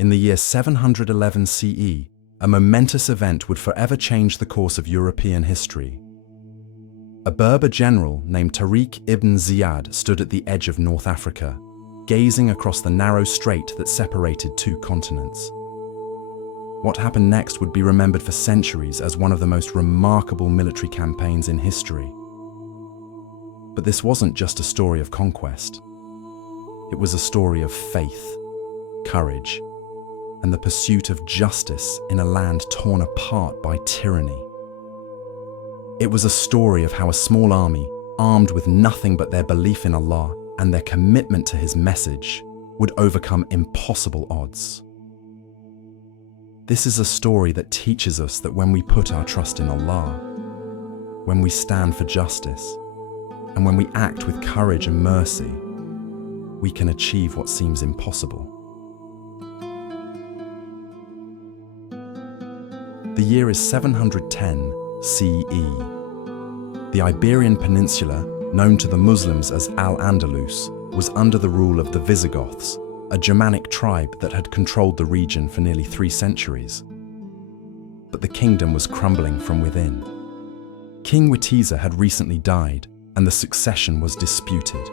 In the year 711 CE, a momentous event would forever change the course of European history. A Berber general named Tariq ibn Ziyad stood at the edge of North Africa, gazing across the narrow strait that separated two continents. What happened next would be remembered for centuries as one of the most remarkable military campaigns in history. But this wasn't just a story of conquest. It was a story of faith, courage, and the pursuit of justice in a land torn apart by tyranny. It was a story of how a small army, armed with nothing but their belief in Allah and their commitment to His message, would overcome impossible odds. This is a story that teaches us that when we put our trust in Allah, when we stand for justice, and when we act with courage and mercy, we can achieve what seems impossible. The year is 710 CE. The Iberian Peninsula, known to the Muslims as Al-Andalus, was under the rule of the Visigoths, a Germanic tribe that had controlled the region for nearly 3 centuries. But the kingdom was crumbling from within. King Witiza had recently died, and the succession was disputed.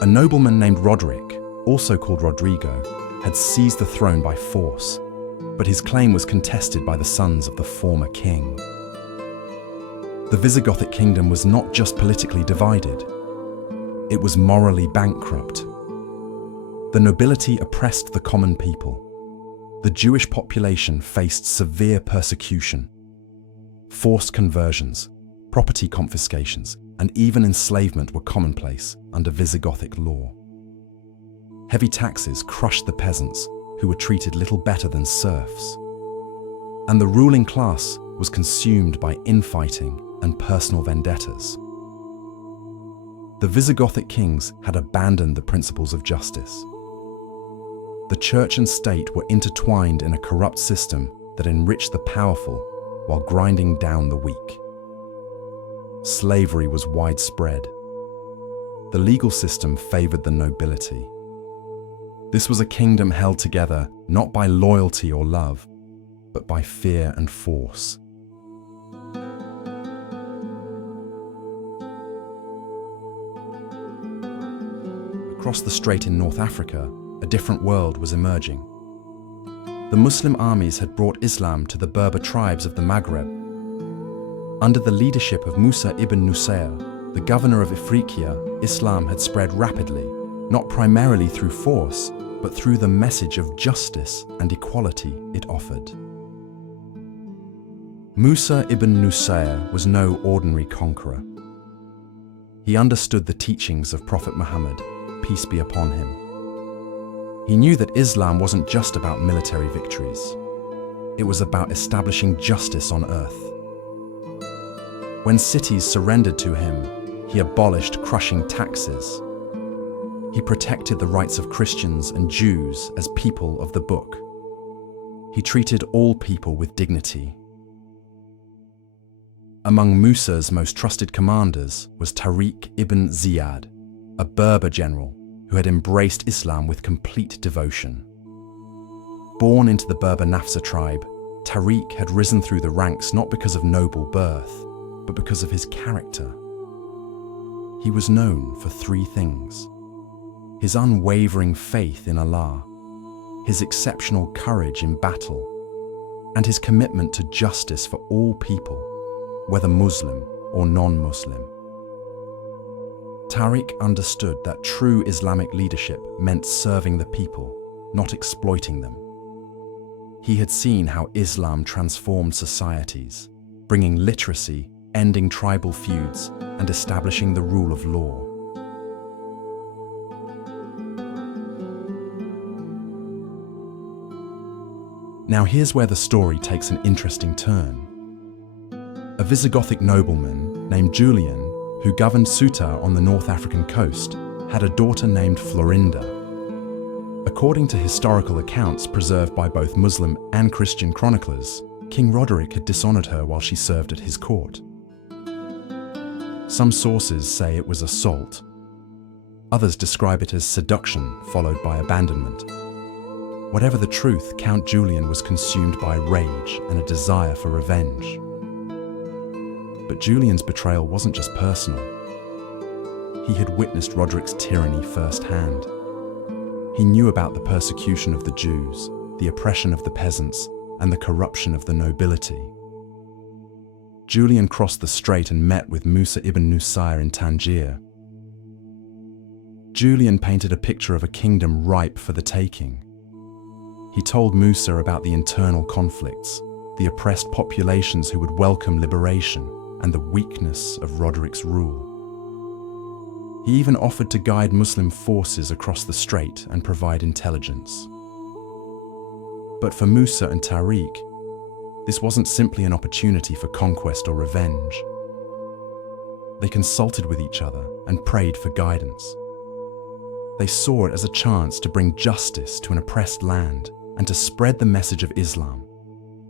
A nobleman named Roderick, also called Rodrigo, had seized the throne by force, but his claim was contested by the sons of the former king. The Visigothic kingdom was not just politically divided, it was morally bankrupt. The nobility oppressed the common people. The Jewish population faced severe persecution. Forced conversions, property confiscations, and even enslavement were commonplace under Visigothic law. Heavy taxes crushed the peasants, who were treated little better than serfs. And the ruling class was consumed by infighting and personal vendettas. The Visigothic kings had abandoned the principles of justice. The church and state were intertwined in a corrupt system that enriched the powerful while grinding down the weak. Slavery was widespread. The legal system favored the nobility. This was a kingdom held together not by loyalty or love, but by fear and force. Across the strait in North Africa, a different world was emerging. The Muslim armies had brought Islam to the Berber tribes of the Maghreb. Under the leadership of Musa ibn Nusayr, the governor of Ifriqiya, Islam had spread rapidly, not primarily through force, but through the message of justice and equality it offered. Musa ibn Nusayr was no ordinary conqueror. He understood the teachings of Prophet Muhammad, peace be upon him. He knew that Islam wasn't just about military victories. It was about establishing justice on earth. When cities surrendered to him, he abolished crushing taxes. He protected the rights of Christians and Jews as people of the book. He treated all people with dignity. Among Musa's most trusted commanders was Tariq ibn Ziyad, a Berber general who had embraced Islam with complete devotion. Born into the Berber Nafsa tribe, Tariq had risen through the ranks not because of noble birth, but because of his character. He was known for 3 things: his unwavering faith in Allah, his exceptional courage in battle, and his commitment to justice for all people, whether Muslim or non-Muslim. Tariq understood that true Islamic leadership meant serving the people, not exploiting them. He had seen how Islam transformed societies, bringing literacy, ending tribal feuds, and establishing the rule of law. Now here's where the story takes an interesting turn. A Visigothic nobleman named Julian, who governed Ceuta on the North African coast, had a daughter named Florinda. According to historical accounts preserved by both Muslim and Christian chroniclers, King Roderick had dishonored her while she served at his court. Some sources say it was assault. Others describe it as seduction followed by abandonment. Whatever the truth, Count Julian was consumed by rage and a desire for revenge. But Julian's betrayal wasn't just personal. He had witnessed Roderick's tyranny firsthand. He knew about the persecution of the Jews, the oppression of the peasants, and the corruption of the nobility. Julian crossed the strait and met with Musa ibn Nusayr in Tangier. Julian painted a picture of a kingdom ripe for the taking. He told Musa about the internal conflicts, the oppressed populations who would welcome liberation, and the weakness of Roderick's rule. He even offered to guide Muslim forces across the strait and provide intelligence. But for Musa and Tariq, this wasn't simply an opportunity for conquest or revenge. They consulted with each other and prayed for guidance. They saw it as a chance to bring justice to an oppressed land and to spread the message of Islam,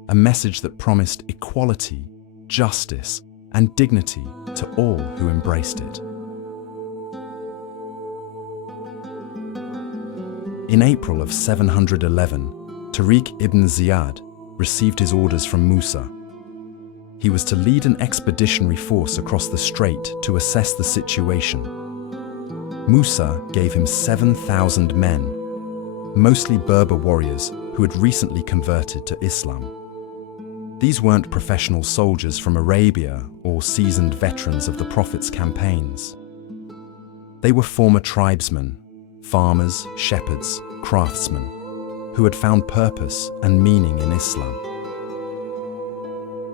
a message that promised equality, justice, and dignity to all who embraced it. In April of 711, Tariq ibn Ziyad received his orders from Musa. He was to lead an expeditionary force across the strait to assess the situation. Musa gave him 7,000 men, mostly Berber warriors who had recently converted to Islam. These weren't professional soldiers from Arabia or seasoned veterans of the Prophet's campaigns. They were former tribesmen, farmers, shepherds, craftsmen, who had found purpose and meaning in Islam.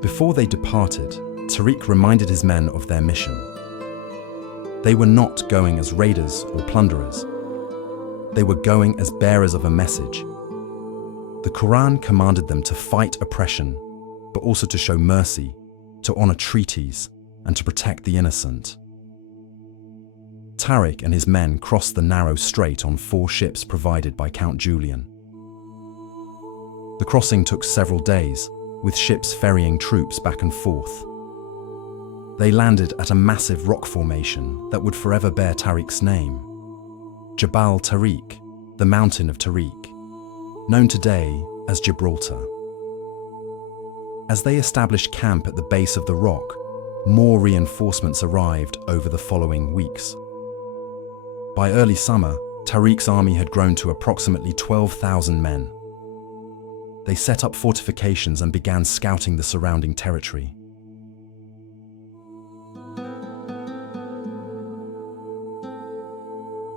Before they departed, Tariq reminded his men of their mission. They were not going as raiders or plunderers. They were going as bearers of a message. The Quran commanded them to fight oppression, but also to show mercy, to honor treaties, and to protect the innocent. Tariq and his men crossed the narrow strait on 4 ships provided by Count Julian. The crossing took several days, with ships ferrying troops back and forth. They landed at a massive rock formation that would forever bear Tariq's name, Jabal Tariq, the mountain of Tariq, known today as Gibraltar. As they established camp at the base of the rock, more reinforcements arrived over the following weeks. By early summer, Tariq's army had grown to approximately 12,000 men. They set up fortifications and began scouting the surrounding territory.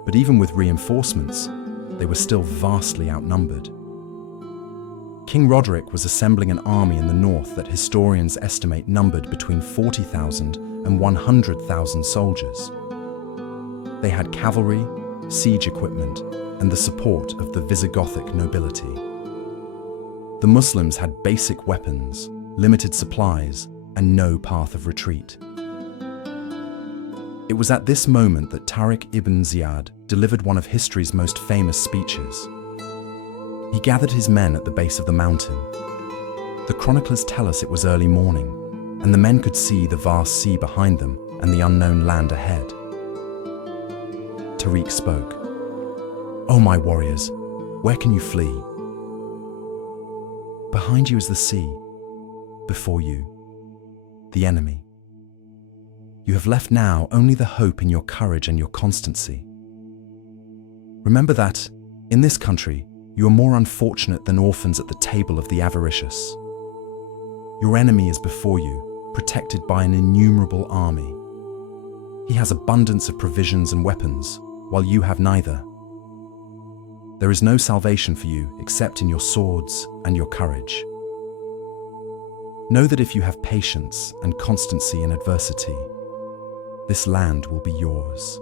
But even with reinforcements, they were still vastly outnumbered. King Roderick was assembling an army in the north that historians estimate numbered between 40,000 and 100,000 soldiers. They had cavalry, siege equipment, and the support of the Visigothic nobility. The Muslims had basic weapons, limited supplies, and no path of retreat. It was at this moment that Tariq ibn Ziyad delivered one of history's most famous speeches. He gathered his men at the base of the mountain. The chroniclers tell us it was early morning, and the men could see the vast sea behind them and the unknown land ahead. Tariq spoke. "Oh, my warriors, where can you flee? Behind you is the sea. Before you, the enemy. You have left now only the hope in your courage and your constancy. Remember that, in this country, you are more unfortunate than orphans at the table of the avaricious. Your enemy is before you, protected by an innumerable army. He has abundance of provisions and weapons, while you have neither. There is no salvation for you except in your swords and your courage. Know that if you have patience and constancy in adversity, this land will be yours.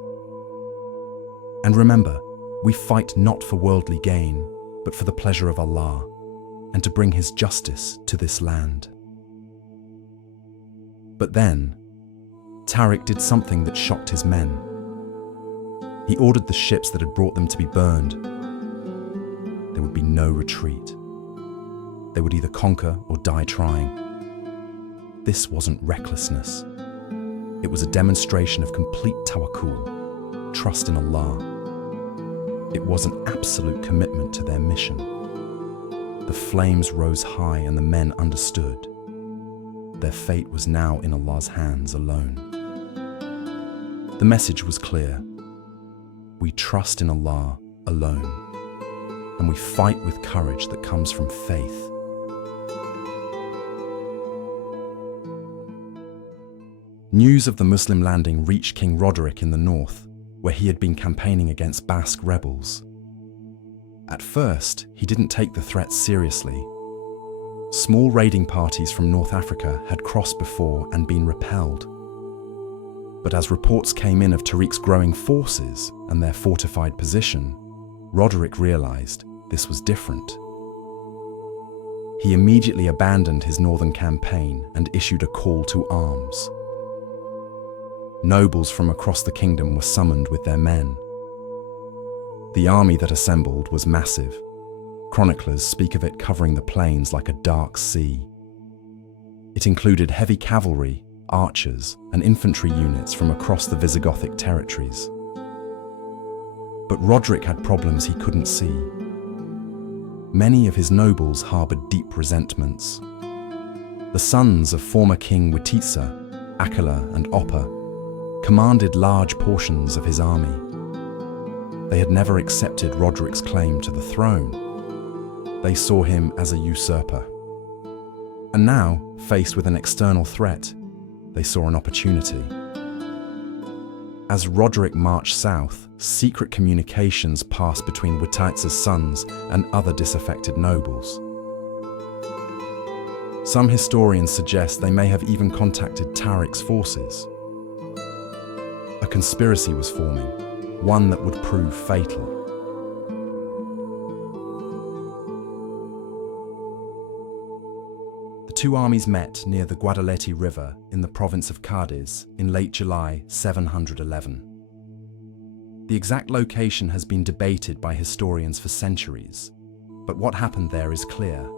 And remember, we fight not for worldly gain, but for the pleasure of Allah, and to bring His justice to this land." But then, Tariq did something that shocked his men. He ordered the ships that had brought them to be burned. There would be no retreat. They would either conquer or die trying. This wasn't recklessness. It was a demonstration of complete tawakkul, trust in Allah. It was an absolute commitment to their mission. the flames rose high and the men understood. Their fate was now in Allah's hands alone. The message was clear. We trust in Allah alone, and we fight with courage that comes from faith. News of the Muslim landing reached King Roderick in the north, where he had been campaigning against Basque rebels. At first, he didn't take the threat seriously. Small raiding parties from North Africa had crossed before and been repelled. But as reports came in of Tariq's growing forces and their fortified position, Roderick realized this was different. He immediately abandoned his northern campaign and issued a call to arms. Nobles from across the kingdom were summoned with their men. The army that assembled was massive. Chroniclers speak of it covering the plains like a dark sea. It included heavy cavalry, archers, and infantry units from across the Visigothic territories. But Roderick had problems he couldn't see. Many of his nobles harbored deep resentments. The sons of former King Witiza, Akela, and Oppa commanded large portions of his army. They had never accepted Roderick's claim to the throne. They saw him as a usurper. And now, faced with an external threat, they saw an opportunity. As Roderick marched south, secret communications passed between Witiza's sons and other disaffected nobles. Some historians suggest they may have even contacted Tariq's forces. A conspiracy was forming, one that would prove fatal. The two armies met near the Guadalete River in the province of Cádiz in late July 711. The exact location has been debated by historians for centuries, but what happened there is clear.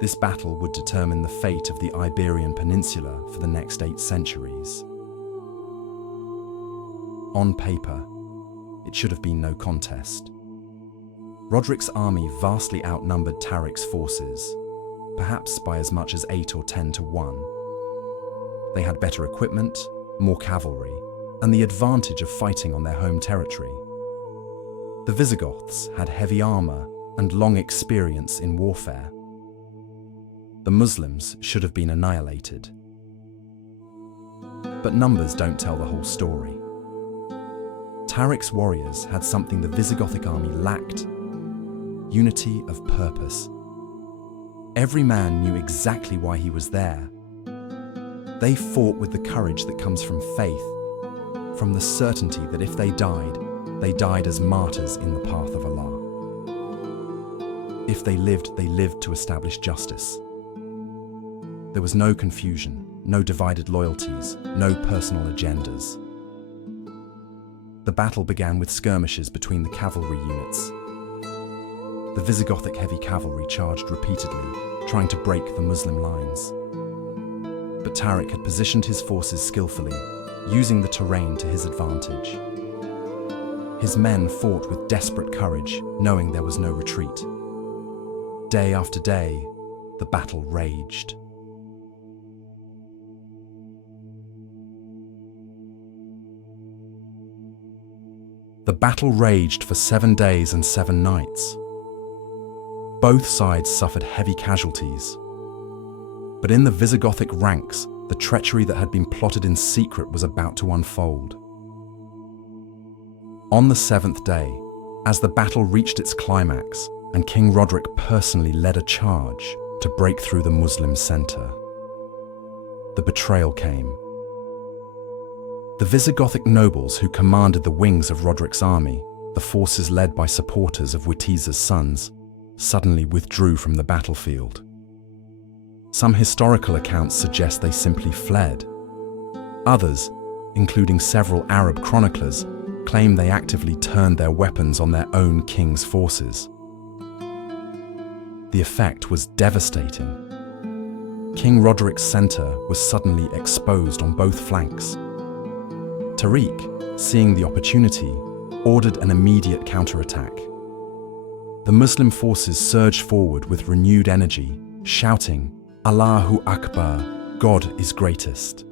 This battle would determine the fate of the Iberian Peninsula for the next 8 centuries. On paper, it should have been no contest. Roderick's army vastly outnumbered Tariq's forces, perhaps by as much as 8 or 10 to 1. They had better equipment, more cavalry, and the advantage of fighting on their home territory. The Visigoths had heavy armor and long experience in warfare. The Muslims should have been annihilated. But numbers don't tell the whole story. Tariq's warriors had something the Visigothic army lacked: unity of purpose. Every man knew exactly why he was there. They fought with the courage that comes from faith, from the certainty that if they died as martyrs in the path of Allah. If they lived to establish justice. There was no confusion, no divided loyalties, no personal agendas. The battle began with skirmishes between the cavalry units. The Visigothic heavy cavalry charged repeatedly, trying to break the Muslim lines. But Tariq had positioned his forces skillfully, using the terrain to his advantage. His men fought with desperate courage, knowing there was no retreat. Day after day, the battle raged. The battle raged for 7 days and 7 nights. Both sides suffered heavy casualties. But in the Visigothic ranks, the treachery that had been plotted in secret was about to unfold. On the 7th day, as the battle reached its climax, and King Roderick personally led a charge to break through the Muslim center, the betrayal came. The Visigothic nobles who commanded the wings of Roderick's army, the forces led by supporters of Witiza's sons, suddenly withdrew from the battlefield. Some historical accounts suggest they simply fled. Others, including several Arab chroniclers, claim they actively turned their weapons on their own king's forces. The effect was devastating. King Roderick's center was suddenly exposed on both flanks. Tariq, seeing the opportunity, ordered an immediate counterattack. The Muslim forces surged forward with renewed energy, shouting, "Allahu Akbar, God is greatest."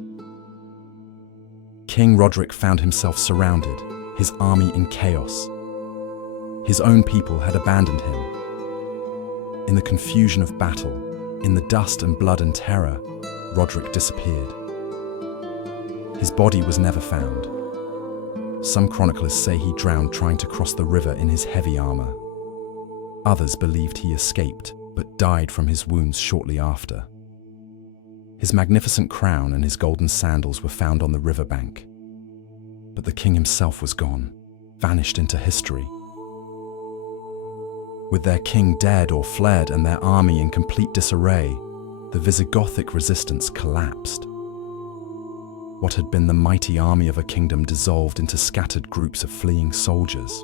King Roderick found himself surrounded, his army in chaos. His own people had abandoned him. In the confusion of battle, in the dust and blood and terror, Roderick disappeared. His body was never found. Some chroniclers say he drowned trying to cross the river in his heavy armor. Others believed he escaped, but died from his wounds shortly after. His magnificent crown and his golden sandals were found on the riverbank. But the king himself was gone, vanished into history. With their king dead or fled and their army in complete disarray, the Visigothic resistance collapsed. What had been the mighty army of a kingdom dissolved into scattered groups of fleeing soldiers.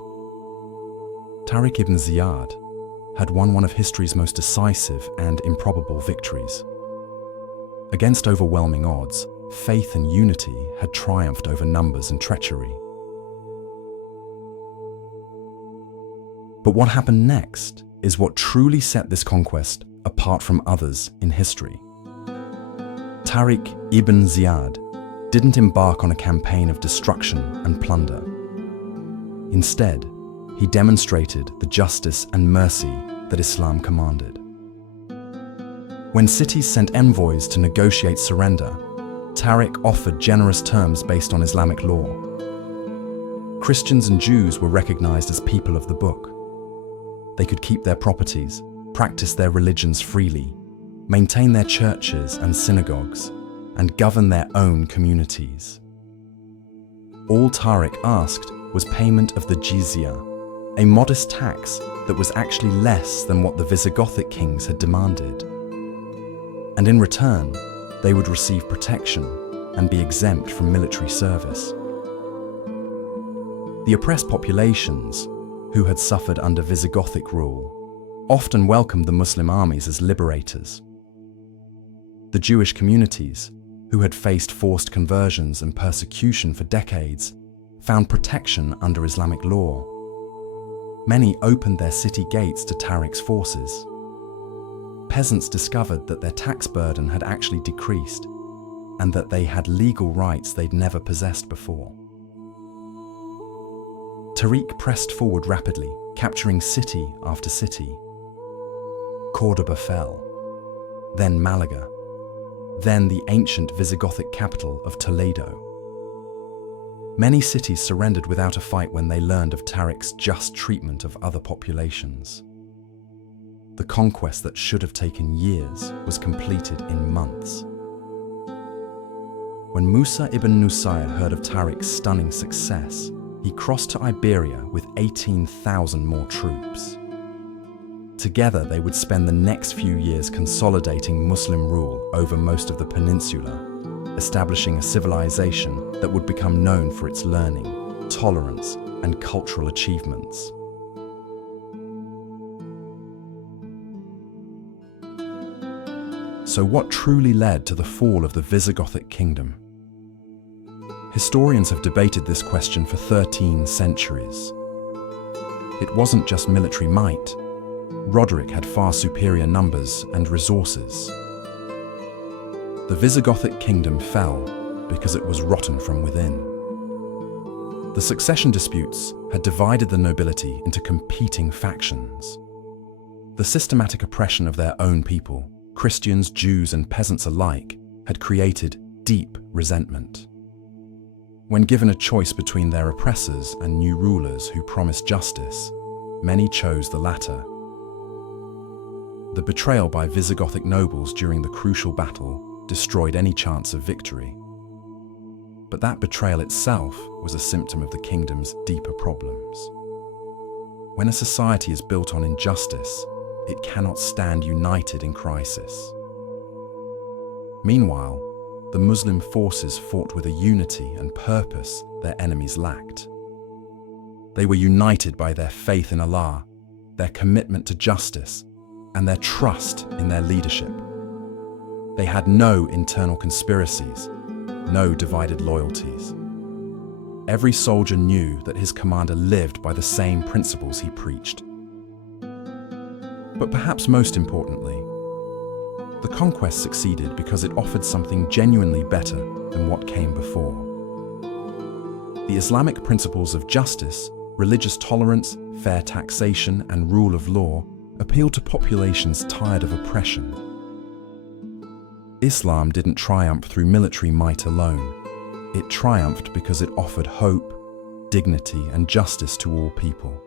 Tariq ibn Ziyad had won one of history's most decisive and improbable victories. Against overwhelming odds, faith and unity had triumphed over numbers and treachery. But what happened next is what truly set this conquest apart from others in history. Tariq ibn Ziyad didn't embark on a campaign of destruction and plunder. Instead, he demonstrated the justice and mercy that Islam commanded. When cities sent envoys to negotiate surrender, Tariq offered generous terms based on Islamic law. Christians and Jews were recognized as people of the book. They could keep their properties, practice their religions freely, maintain their churches and synagogues, and govern their own communities. All Tariq asked was payment of the jizya, a modest tax that was actually less than what the Visigothic kings had demanded. And in return, they would receive protection and be exempt from military service. The oppressed populations, who had suffered under Visigothic rule, often welcomed the Muslim armies as liberators. The Jewish communities, who had faced forced conversions and persecution for decades, found protection under Islamic law. Many opened their city gates to Tariq's forces. Peasants discovered that their tax burden had actually decreased and that they had legal rights they'd never possessed before. Tariq pressed forward rapidly, capturing city after city. Córdoba fell, then Malaga, then the ancient Visigothic capital of Toledo. Many cities surrendered without a fight when they learned of Tariq's just treatment of other populations. The conquest that should have taken years was completed in months. When Musa ibn Nusayr heard of Tariq's stunning success, he crossed to Iberia with 18,000 more troops. Together, they would spend the next few years consolidating Muslim rule over most of the peninsula, establishing a civilization that would become known for its learning, tolerance, and cultural achievements. So what truly led to the fall of the Visigothic kingdom? Historians have debated this question for 13 centuries. It wasn't just military might. Roderick had far superior numbers and resources. The Visigothic kingdom fell because it was rotten from within. The succession disputes had divided the nobility into competing factions. The systematic oppression of their own people, Christians, Jews, and peasants alike, had created deep resentment. When given a choice between their oppressors and new rulers who promised justice, many chose the latter. The betrayal by Visigothic nobles during the crucial battle destroyed any chance of victory. But that betrayal itself was a symptom of the kingdom's deeper problems. When a society is built on injustice, it cannot stand united in crisis. Meanwhile, the Muslim forces fought with a unity and purpose their enemies lacked. They were united by their faith in Allah, their commitment to justice, and their trust in their leadership. They had no internal conspiracies, no divided loyalties. Every soldier knew that his commander lived by the same principles he preached. But perhaps most importantly, the conquest succeeded because it offered something genuinely better than what came before. The Islamic principles of justice, religious tolerance, fair taxation, and rule of law appealed to populations tired of oppression. Islam didn't triumph through military might alone. It triumphed because it offered hope, dignity, and justice to all people.